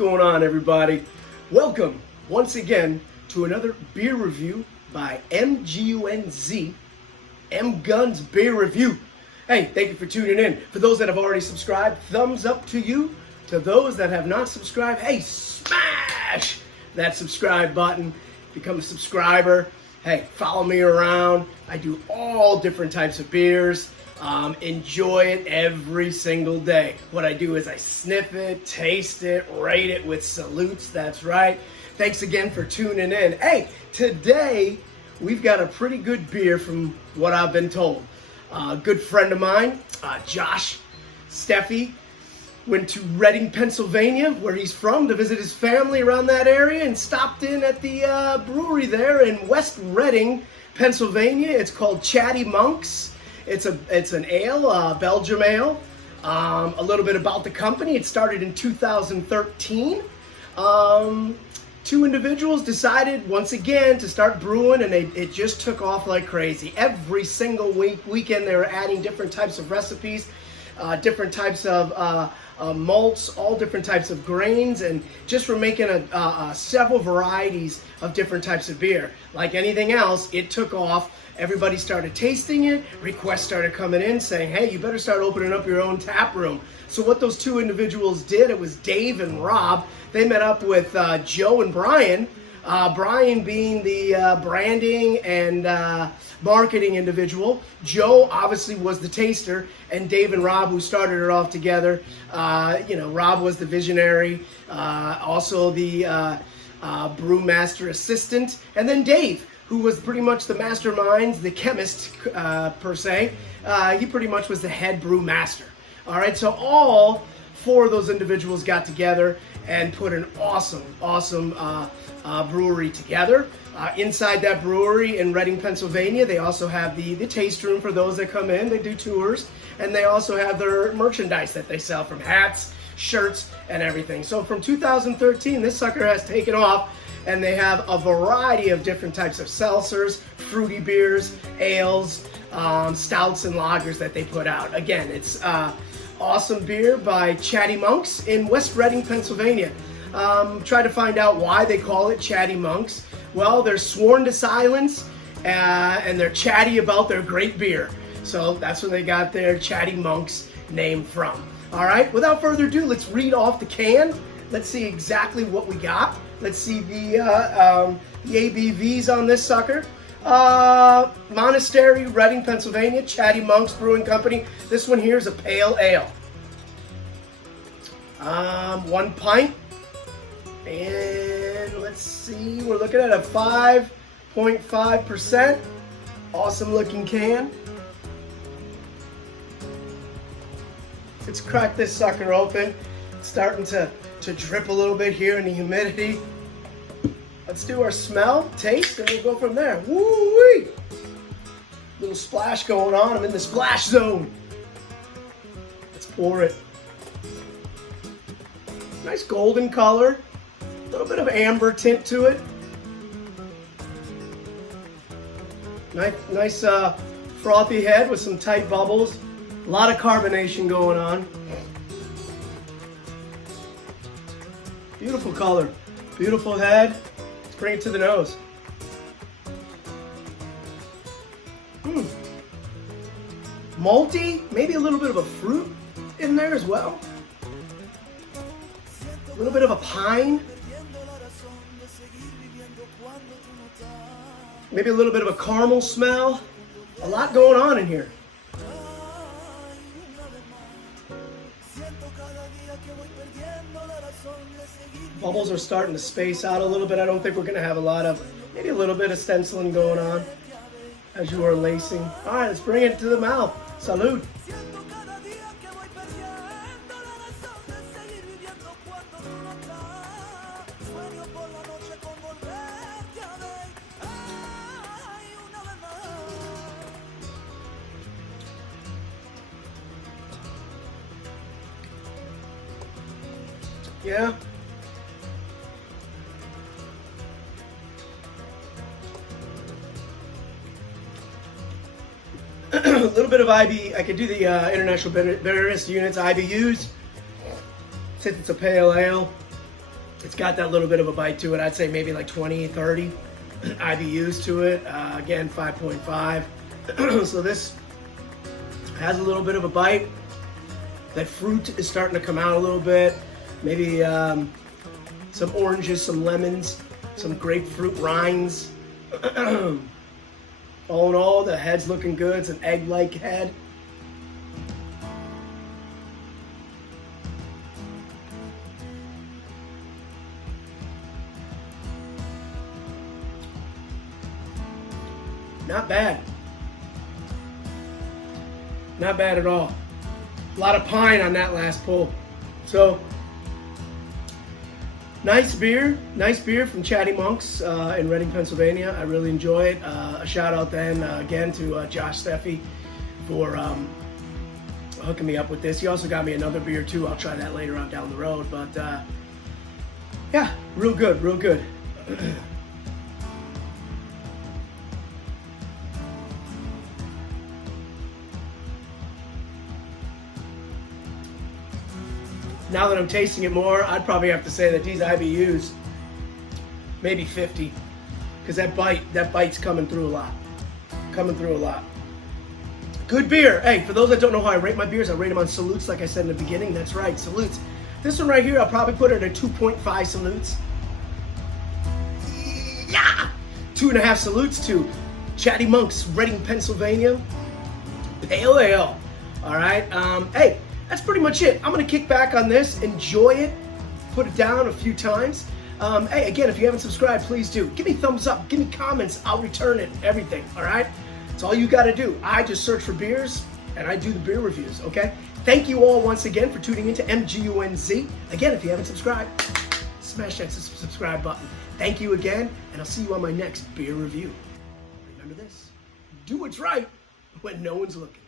going on, everybody? Welcome once again to another beer review by MGUNZ, M Guns Beer Review. Hey, thank you for tuning in. For those that have already subscribed, thumbs up to you. To those that have not subscribed, hey, smash that subscribe button. Become a subscriber. Hey, follow me around. I do all different types of beers. Enjoy it every single day. What I do is I sniff it, taste it, rate it with salutes. That's right. Thanks again for tuning in. Hey, today we've got a pretty good beer from what I've been told. A good friend of mine, Josh Steffi, went to Reading, Pennsylvania, where he's from, to visit his family around that area, and stopped in at the brewery there in West Reading, Pennsylvania. It's called Chatty Monks. It's an ale, Belgium ale. A little bit about the company. It started in 2013. Two individuals decided once again to start brewing, and it just took off like crazy. Every single weekend they were adding different types of recipes, different types of malts, all different types of grains, and just were making several varieties of different types of beer. Like anything else, it took off. Everybody started tasting it. Requests started coming in saying, hey, you better start opening up your own tap room. So what those two individuals did, it was Dave and Rob. They met up with Joe and Brian. Brian being the branding and marketing individual. Joe obviously was the taster, and Dave and Rob, who started it off together. Rob was the visionary, also the brewmaster assistant, and then Dave, who was pretty much the mastermind, the chemist per se. He pretty much was the head brewmaster. All right, so all four of those individuals got together and put an awesome brewery together. Inside that brewery in Reading, Pennsylvania, they also have the taste room for those that come in. They do tours, and they also have their merchandise that they sell, from hats, shirts, and everything. So from 2013, this sucker has taken off, and they have a variety of different types of seltzers, fruity beers, ales, stouts, and lagers that they put out. Again, it's awesome beer by Chatty Monks in West Reading, Pennsylvania. Try to find out why they call it Chatty Monks. Well, they're sworn to silence, and they're chatty about their great beer. So that's where they got their Chatty Monks name from. All right, without further ado, let's read off the can. Let's see exactly what we got. Let's see the ABVs on this sucker. Monastery, Reading, Pennsylvania, Chatty Monks Brewing Company. This one here is a pale ale. 1 pint. And let's see, we're looking at a 5.5%. Awesome looking can. Let's crack this sucker open. It's starting to drip a little bit here in the humidity. Let's do our smell, taste, and we'll go from there. Woo-wee! Little splash going on. I'm in the splash zone. Let's pour it. Nice golden color. A little bit of amber tint to it. Nice frothy head with some tight bubbles. A lot of carbonation going on. Beautiful color. Beautiful head. Let's bring it to the nose. Malty, maybe a little bit of a fruit in there as well. A little bit of a pine. Maybe a little bit of a caramel smell. A lot going on in here. Bubbles are starting to space out a little bit. I don't think we're going to have maybe a little bit of stenciling going on as you are lacing. All right, let's bring it to the mouth. Salud. Yeah. A little bit of IB. I could do the International Bitterness Units, IBUs, since it's a pale ale. It's got that little bit of a bite to it. I'd say maybe like 20, 30 IBUs to it. Again, 5.5. So this has a little bit of a bite. That fruit is starting to come out a little bit. Maybe some oranges, some lemons, some grapefruit rinds. All in all, the head's looking good. It's an egg-like head. Not bad. Not bad at all. A lot of pine on that last pull. So, nice beer from Chatty Monks in Reading, Pennsylvania. I really enjoy it. A shout out then again to Josh Steffi for hooking me up with this. He also got me another beer too. I'll try that later on down the road. But yeah, real good, real good. Now that I'm tasting it more, I'd probably have to say that these IBUs, maybe 50, because that bite's coming through a lot. Coming through a lot. Good beer. Hey, for those that don't know how I rate my beers, I rate them on salutes, like I said in the beginning. That's right, salutes. This one right here, I'll probably put it at 2.5 salutes. Yeah! 2.5 salutes to Chatty Monks, Reading, Pennsylvania. Pale Ale. All right. Hey. That's pretty much it. I'm going to kick back on this, enjoy it, put it down a few times. Hey, again, if you haven't subscribed, please do. Give me thumbs up, give me comments, I'll return it, everything, all right? It's all you got to do. I just search for beers, and I do the beer reviews, okay? Thank you all once again for tuning into MGUNZ. Again, if you haven't subscribed, smash that subscribe button. Thank you again, and I'll see you on my next beer review. Remember this, do what's right when no one's looking.